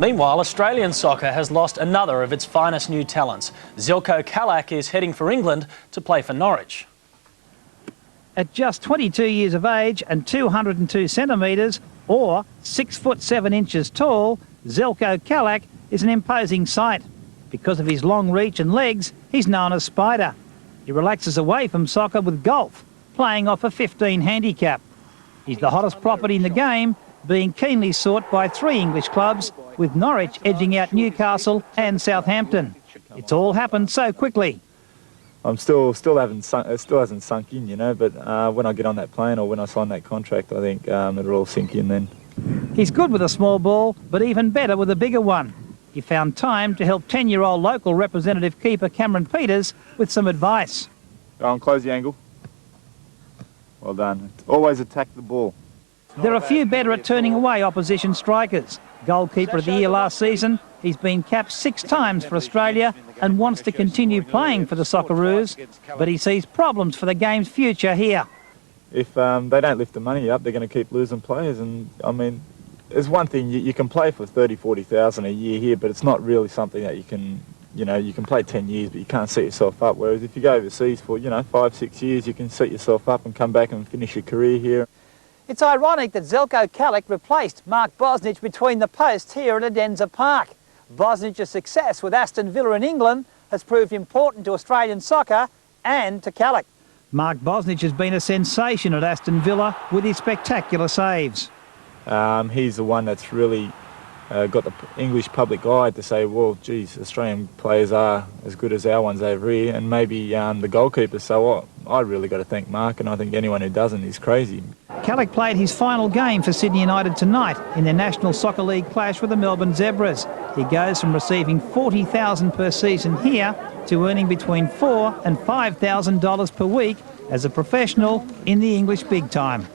Meanwhile, Australian soccer has lost another of its finest new talents. Zeljko Kalac is heading for England to play for Norwich. At just 22 years of age and 202 centimetres, or 6'7" tall, Zeljko Kalac is an imposing sight. Because of his long reach and legs, he's known as Spider. He relaxes away from soccer with golf, playing off a 15 handicap. He's the hottest property in the game, being keenly sought by 3 English clubs, with Norwich edging out Newcastle and Southampton. It's all happened so quickly. I'm still hasn't sunk in, you know, but when I get on that plane or when I sign that contract, I think it'll all sink in then. He's good with a small ball, but even better with a bigger one. He found time to help 10-year-old local representative keeper Cameron Peters with some advice. Go on, close the angle. Well done. Always attack the ball. There are few better at turning away opposition strikers. Goalkeeper of the year last season, he's been capped 6 times for Australia and wants to continue playing for the Socceroos, but he sees problems for the game's future here. If they don't lift the money up, they're going to keep losing players. And, I mean, there's one thing, you can play for 30, 40,000 a year here, but it's not really something that you can, you know, you can play 10 years, but you can't set yourself up. Whereas if you go overseas for, 5, 6 years, you can set yourself up and come back and finish your career here. It's ironic that Zeljko Kalac replaced Mark Bosnich between the posts here at Adenza Park. Bosnich's success with Aston Villa in England has proved important to Australian soccer and to Kalac. Mark Bosnich has been a sensation at Aston Villa with his spectacular saves. He's the one that's really got the English public eye to say, well, geez, Australian players are as good as our ones over here, and maybe the goalkeepers. So I really got to thank Mark, and I think anyone who doesn't is crazy. Kalac played his final game for Sydney United tonight in their National Soccer League clash with the Melbourne Zebras. He goes from receiving $40,000 per season here to earning between $4,000 and $5,000 per week as a professional in the English big time.